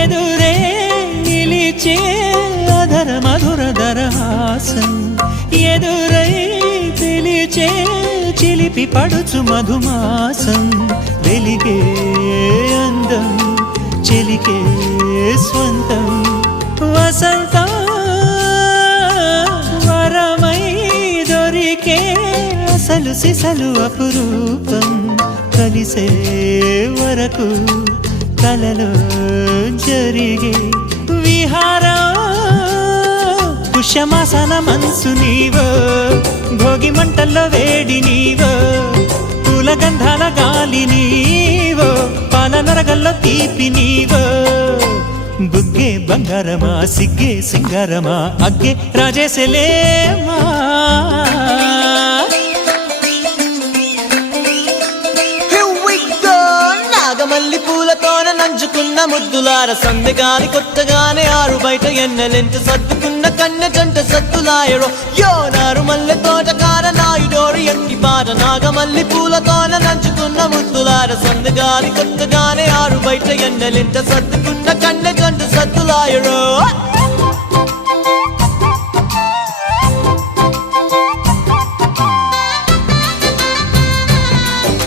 ఎదురే నిలిచే అధర మధుర దరహాసం ఎదురై పిలిచే చిలిపి పడుచు మధుమాసం వెలిగే అందం చెలికే స్వంతం వసంతం వరమై దొరికే అసలు సిసలు అపురూపం కలిసే వరకు కలలో జరిగే విహారం పుష్యమాసన మనసు నీవో భోగి మంటల్లో వేడి నీవో పూల గంధాల గాలి నీవో పాల నరగల్లో తీపి నీవో బుగ్గే బంగారమా సిగ్గే సింగారమా అగ్గే రాజేసలేమా మల్లి పూలతోన నంచుకున్న ముద్దులార సందెగాని కొత్తగానే ఆరు బయట ఎన్నెలెంట సర్దుకున్న కన్నె జంట సత్తులాయరో యోనారు మల్లె తోటకార నాయుడోరు ఎట్టి పాట నాగమల్లి పూలతోన నంచుకున్న ముద్దులార సందెగాని కొత్తగానే ఆరు బయట ఎన్నెలెంట సర్దుకున్న కన్నె జంట సత్తులాయరో